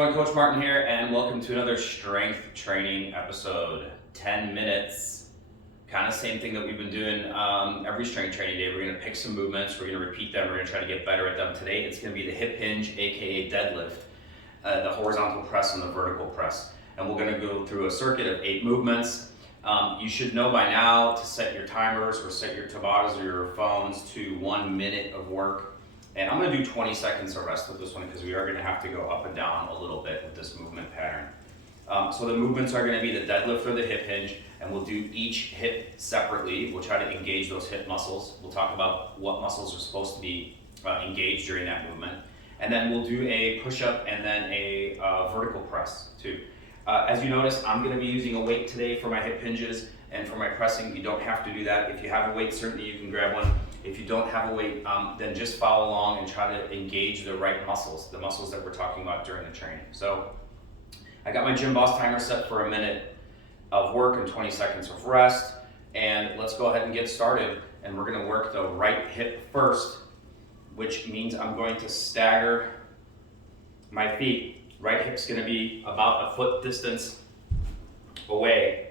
everyone, Coach Martin here, and welcome to another strength training episode. 10 minutes, kind of same thing that we've been doing every strength training day. We're going to pick some movements, we're going to repeat them, we're going to try to get better at them. Today it's going to be the hip hinge, aka deadlift, the horizontal press and the vertical press. And we're going to go through a circuit of 8 movements. You should know by now to set your timers or set your Tabatas or your phones to 1 minute of work. And I'm going to do 20 seconds of rest with this one because we are going to have to go up and down a little bit with this movement pattern. So the movements are going to be the deadlift or the hip hinge, and we'll do each hip separately. We'll try to engage those hip muscles. We'll talk about what muscles are supposed to be engaged during that movement. And then we'll do a push-up and then a vertical press too. As you notice, I'm going to be using a weight today for my hip hinges and for my pressing. You don't have to do that. If you have a weight, certainly you can grab one. If you don't have a weight, then just follow along and try to engage the right muscles, the muscles that we're talking about during the training. So I got my Gym Boss timer set for 1 minute of work and 20 seconds of rest. And let's go ahead and get started. And we're going to work the right hip first, which means I'm going to stagger my feet. Right hip's going to be about a foot distance away,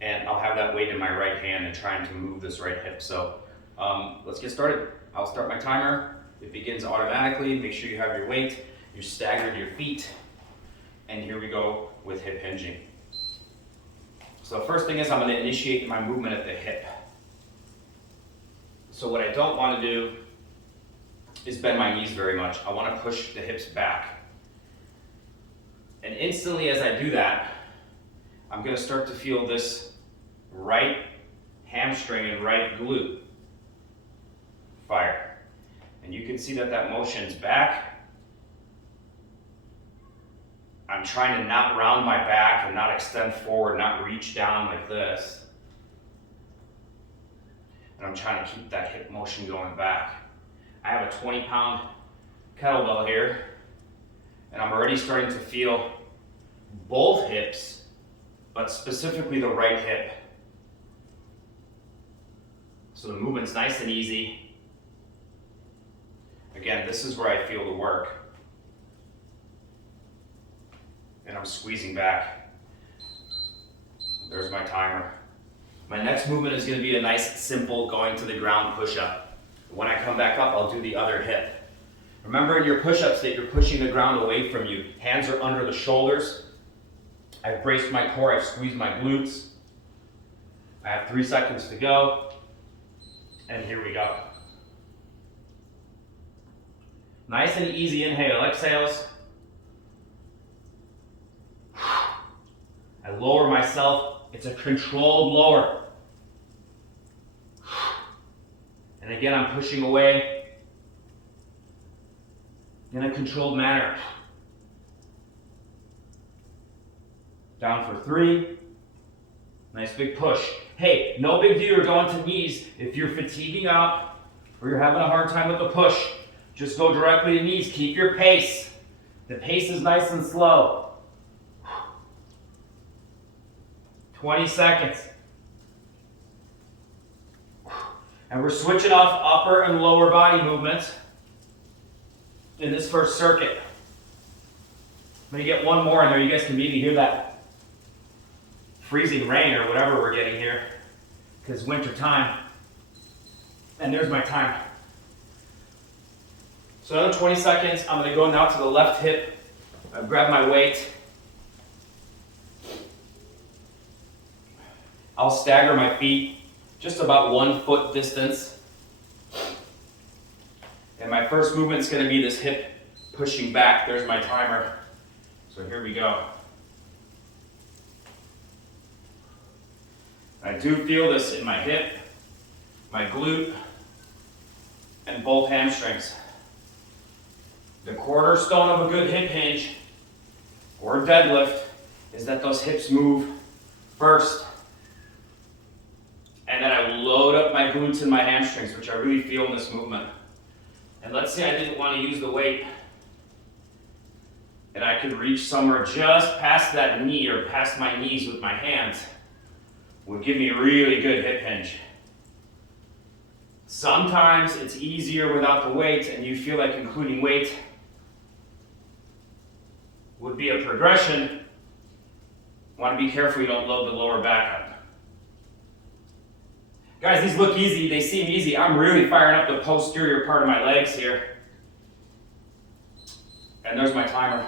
and I'll have that weight in my right hand and trying to move this right hip. So let's get started. I'll start my timer. It begins automatically. Make sure you have your weight. You staggered your feet. And here we go with hip hinging. So the first thing is I'm going to initiate my movement at the hip. So what I don't want to do is bend my knees very much. I want to push the hips back. And instantly as I do that, I'm going to start to feel this right hamstring and right glute fire. And you can see that that motion's back. I'm trying to not round my back and not extend forward, not reach down like this. And I'm trying to keep that hip motion going back. I have a 20-pound kettlebell here, and I'm already starting to feel both hips, but specifically the right hip. So the movement's nice and easy. Again, this is where I feel the work. And I'm squeezing back. There's my timer. My next movement is going to be a nice, simple going to the ground push-up. When I come back up, I'll do the other hip. Remember in your push-ups that you're pushing the ground away from you. Hands are under the shoulders. I've braced my core, I've squeezed my glutes. I have 3 seconds to go. And here we go. Nice and easy inhale, exhales. I lower myself. It's a controlled lower. And again, I'm pushing away in a controlled manner. Down for 3. Nice big push. Hey, no big deal, you're going to knees. If you're fatiguing out or you're having a hard time with the push, just go directly to knees. Keep your pace. The pace is nice and slow. 20 seconds. And we're switching off upper and lower body movements in this first circuit. I'm going to get one more in there. You guys can maybe hear that freezing rain or whatever we're getting here because winter time. And there's my time. So another 20 seconds. I'm going to go now to the left hip. I grab my weight. I'll stagger my feet just about 1 foot distance. And my first movement is going to be this hip pushing back. There's my timer. So here we go. I do feel this in my hip, my glute, and both hamstrings. The cornerstone of a good hip hinge or deadlift is that those hips move first. And then I load up my glutes and my hamstrings, which I really feel in this movement. And let's say I didn't want to use the weight. And I could reach somewhere just past that knee or past my knees with my hands. Would give me a really good hip hinge. Sometimes it's easier without the weight and you feel like including weight would be a progression. Want to be careful you don't load the lower back up. Guys, these look easy, they seem easy. I'm really firing up the posterior part of my legs here. And there's my timer.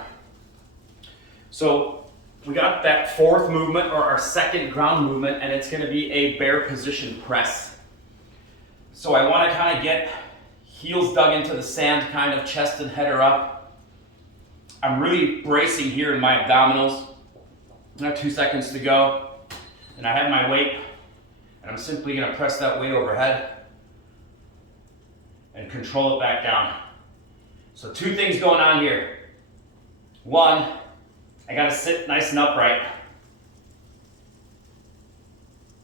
So we got that fourth movement, or our second ground movement, and it's going to be a bear position press. So I want to kind of get heels dug into the sand, kind of chest and head are up. I'm really bracing here in my abdominals. I have 2 seconds to go, and I have my weight, and I'm simply going to press that weight overhead and control it back down. So 2 things going on here. 1, I got to sit nice and upright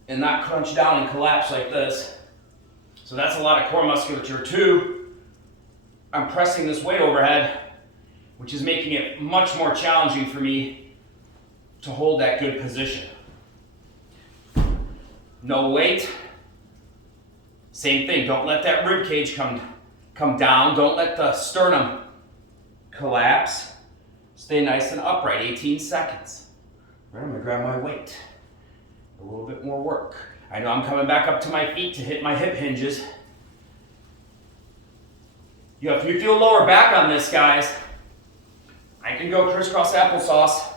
and not crunch down and collapse like this. So that's a lot of core musculature. 2, I'm pressing this weight overhead, which is making it much more challenging for me to hold that good position. No weight. Same thing. Don't let that rib cage come down. Don't let the sternum collapse. Stay nice and upright. 18 seconds. Right, I'm gonna grab my weight. A little bit more work. I know I'm coming back up to my feet to hit my hip hinges. If you feel lower back on this, guys, I can go crisscross applesauce.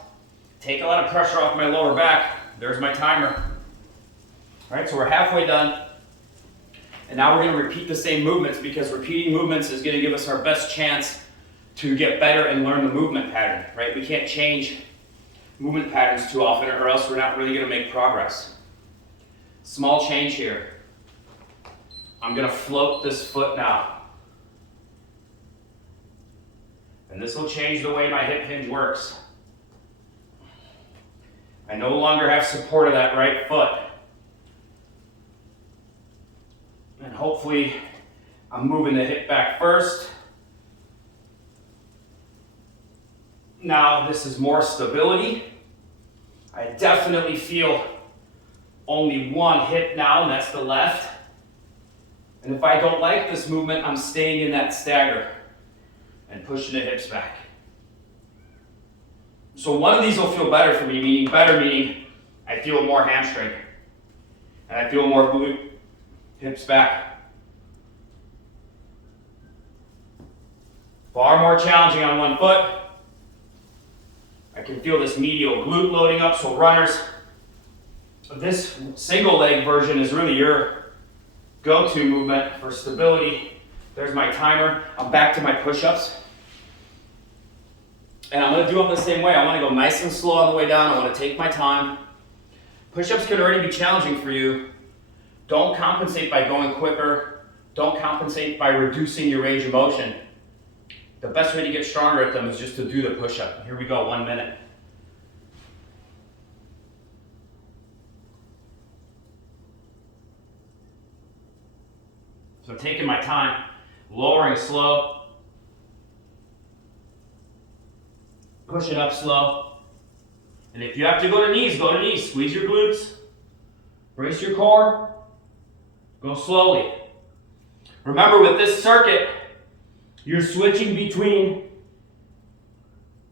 Take a lot of pressure off my lower back. There's my timer. All right, so we're halfway done. And now we're going to repeat the same movements, because repeating movements is going to give us our best chance to get better and learn the movement pattern, right? We can't change movement patterns too often, or else we're not really going to make progress. Small change here. I'm going to float this foot now. And this will change the way my hip hinge works. I no longer have support of that right foot. And hopefully I'm moving the hip back first. Now this is more stability. I definitely feel only one hip now, and that's the left. And if I don't like this movement, I'm staying in that stagger and pushing the hips back. So one of these will feel better for me, meaning I feel more hamstring. And I feel more glute, hips back. Far more challenging on one foot. I can feel this medial glute loading up, so runners, this single leg version is really your go-to movement for stability. There's my timer. I'm back to my push-ups. And I'm going to do them the same way. I want to go nice and slow on the way down. I want to take my time. Push-ups can already be challenging for you. Don't compensate by going quicker. Don't compensate by reducing your range of motion. The best way to get stronger at them is just to do the push-up. Here we go, 1 minute. So taking my time, lowering slow, pushing up slow. And if you have to go to knees, go to knees. Squeeze your glutes, brace your core, go slowly. Remember, with this circuit, you're switching between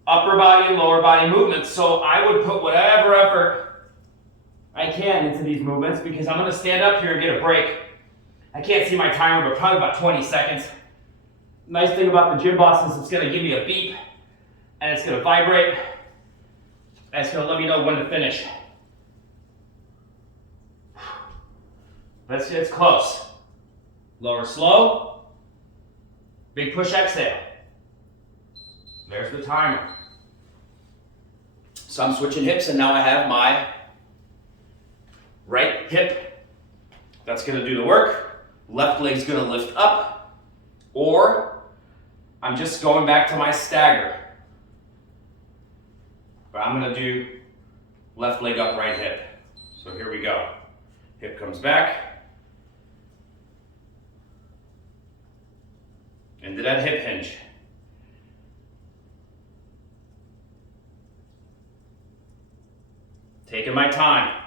upper body and lower body movements. So I would put whatever effort I can into these movements, because I'm going to stand up here and get a break. I can't see my timer, but probably about 20 seconds. Nice thing about the gym boss is it's going to give me a beep, and it's going to vibrate, and it's going to let me know when to finish. Let's see, it's close. Lower slow. Big push exhale. There's the timer. So I'm switching hips, and now I have my right hip that's going to do the work. Left leg's going to lift up, or I'm just going back to my stagger. But I'm going to do left leg up, right hip. So here we go. Hip comes back into that hip hinge. Taking my time.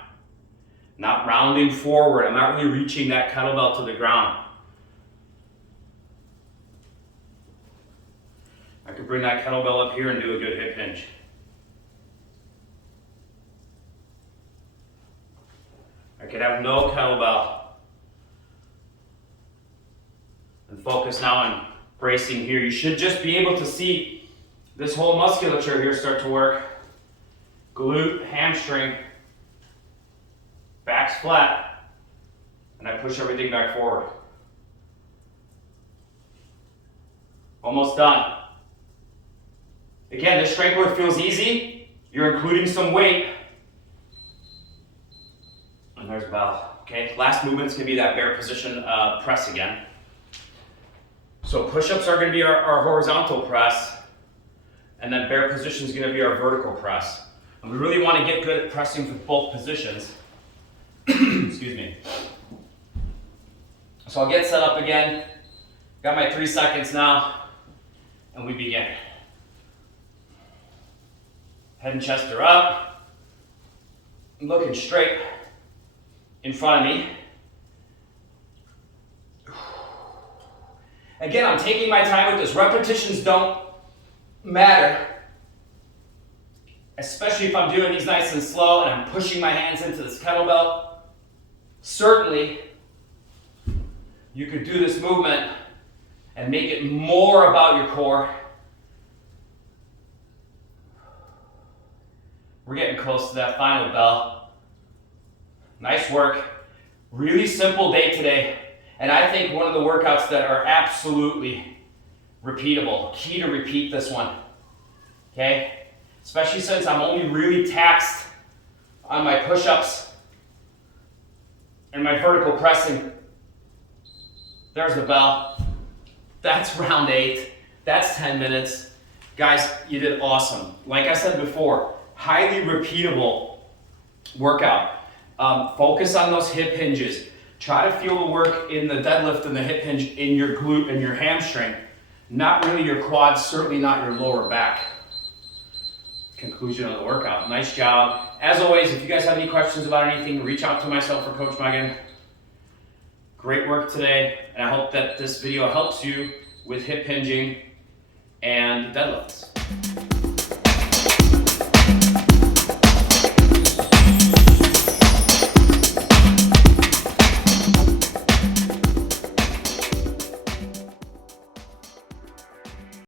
Not rounding forward. I'm not really reaching that kettlebell to the ground. I could bring that kettlebell up here and do a good hip hinge. I could have no kettlebell. And focus now on bracing here. You should just be able to see this whole musculature here start to work. Glute, hamstring, back's flat, and I push everything back forward. Almost done. Again, this strength work feels easy. You're including some weight. And there's bell. Okay, last movement's gonna be that bear position press again. So push-ups are gonna be our horizontal press, and then bear position is gonna be our vertical press. And we really wanna get good at pressing for both positions. Excuse me. So I'll get set up again. Got my 3 seconds now, and we begin. Head and chest are up. I'm looking straight in front of me. Again, I'm taking my time with this. Repetitions don't matter, especially if I'm doing these nice and slow and I'm pushing my hands into this kettlebell. Certainly, you could do this movement and make it more about your core. We're getting close to that final bell. Nice work. Really simple day today. And I think one of the workouts that are absolutely repeatable. Key to repeat this one. Okay? Especially since I'm only really taxed on my push-ups and my vertical pressing. There's the bell. That's round 8. That's 10 minutes. Guys, you did awesome. Like I said before, highly repeatable workout. Focus on those hip hinges. Try to feel the work in the deadlift and the hip hinge in your glute and your hamstring. Not really your quads, certainly not your lower back. Conclusion of the workout. Nice job. As always, if you guys have any questions about anything, reach out to myself or Coach Megan. Great work today, and I hope that this video helps you with hip hinging and deadlifts.